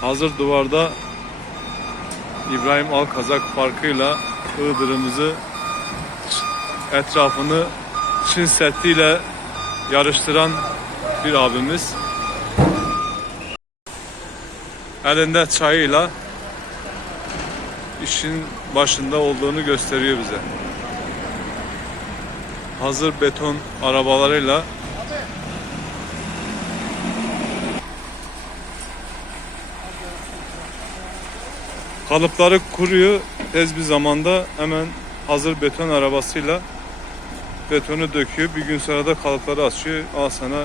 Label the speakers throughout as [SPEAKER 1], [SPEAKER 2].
[SPEAKER 1] Hazır duvarda İbrahim Alkazak farkıyla Iğdır'ımızı etrafını Çin Seddi'yle yarıştıran bir abimiz. Elinde çayıyla işin başında olduğunu gösteriyor bize. Hazır beton arabalarıyla kalıpları kuruyor. Tez bir zamanda hemen hazır beton arabasıyla betonu döküyor. Bir gün sonra da kalıpları açıyor. Al sana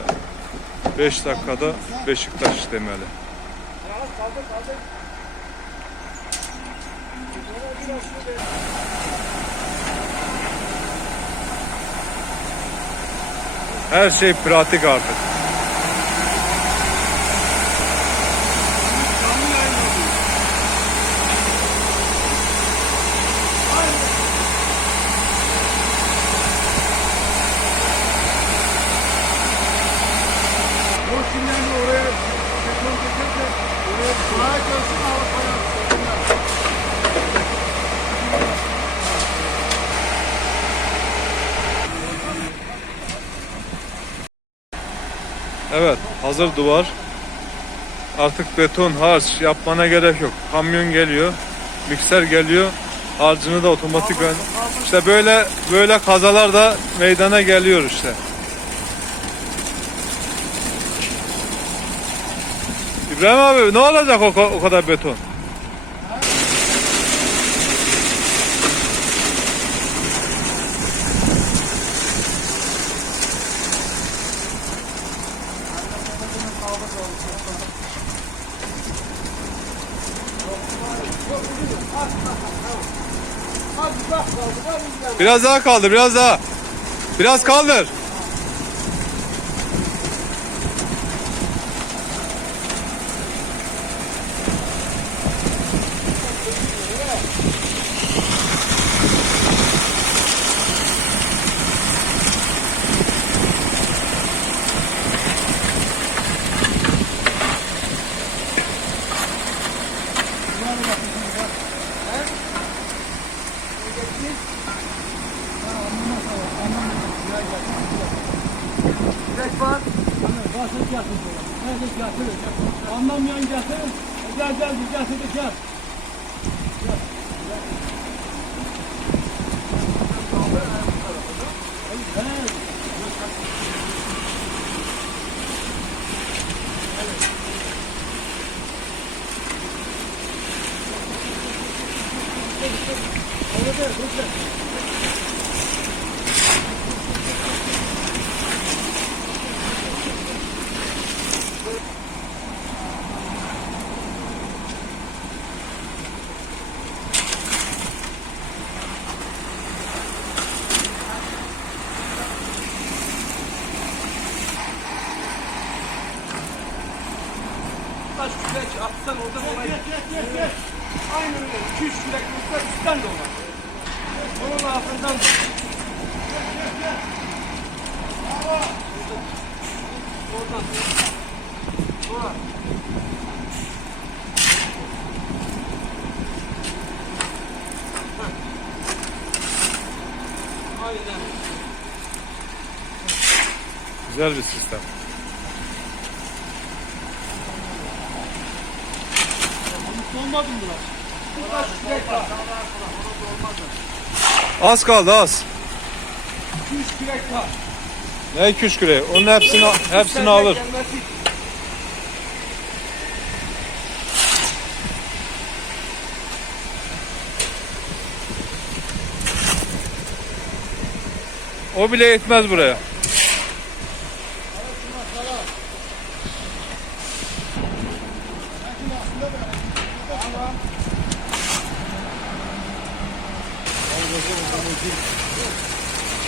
[SPEAKER 1] 5 dakikada Beşiktaş demeli. Her şey pratik artık. Evet, hazır duvar. Artık beton, harç yapmana gerek yok. Kamyon geliyor, mikser geliyor. Harcını da otomatik işte böyle böyle kazalar da meydana geliyor işte. İbrahim abi ne olacak o, o kadar beton? Biraz daha kaldır, biraz daha. Biraz kaldır.
[SPEAKER 2] Var.
[SPEAKER 3] Anlamayan getirin. Gel gel getir gel. Kaç kürek atsan oradan olay. Aynen öyle. 200 kürek vursa üstten de olmaz. Onun altından da. Oradan. Sonra. Aynen.
[SPEAKER 1] Güzel bir sistem.
[SPEAKER 3] Olmadı mı
[SPEAKER 2] kürek var.
[SPEAKER 1] Az kaldı az.
[SPEAKER 2] 200 kürek var.
[SPEAKER 1] Ne 200 küre? Onun hepsini hepsini alır. O bile yetmez buraya.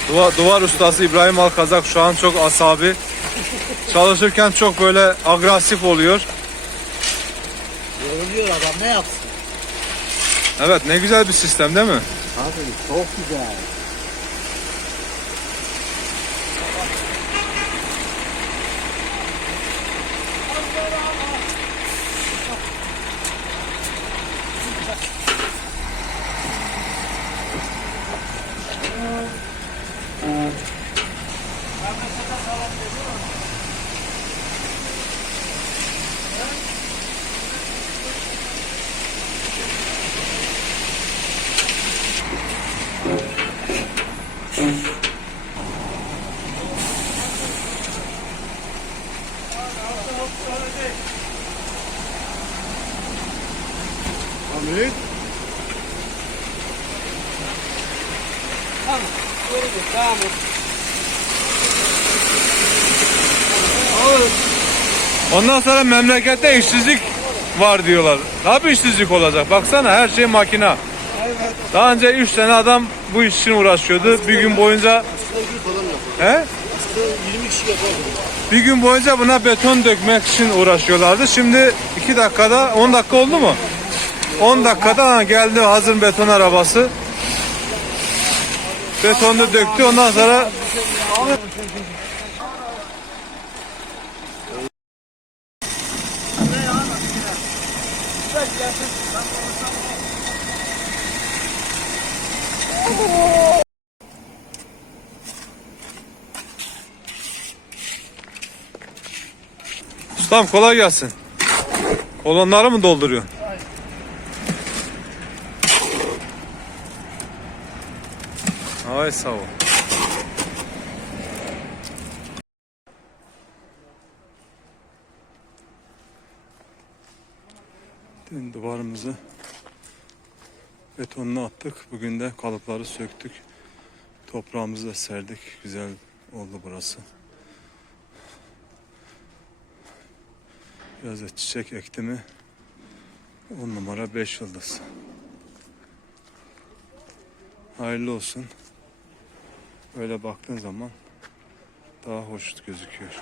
[SPEAKER 1] Duvar, duvar ustası İbrahim Alkazak şu an çok asabi. Çalışırken çok böyle agresif oluyor.
[SPEAKER 4] Yoruluyor adam ne yapsın?
[SPEAKER 1] Evet ne güzel bir sistem değil mi?
[SPEAKER 4] Abi çok güzel.
[SPEAKER 2] Hamit.
[SPEAKER 3] Tamam. Doğru. Tamam.
[SPEAKER 1] Ondan sonra memlekette işsizlik var diyorlar. Tabii işsizlik olacak. Baksana her şey makina. Daha önce 3 tane adam bu iş için uğraşıyordu. Bir gün boyunca He?
[SPEAKER 2] 20 kişi yapalım.
[SPEAKER 1] Bir gün boyunca buna beton dökmek için uğraşıyorlardı. Şimdi 2 dakikada 10 dakika oldu mu? 10 dakikada ha, geldi hazır beton arabası. Betonu döktü ondan sonra Ustam kolay gelsin. Kolonları mı dolduruyorsun? Ay sağ ol. Dün duvarımızı betonuna attık. Bugün de kalıpları söktük. Toprağımızı da serdik. Güzel oldu burası. Biraz da çiçek ekti mi 10 numara 5 yıldız. Hayırlı olsun. Öyle baktığın zaman daha hoş gözüküyor.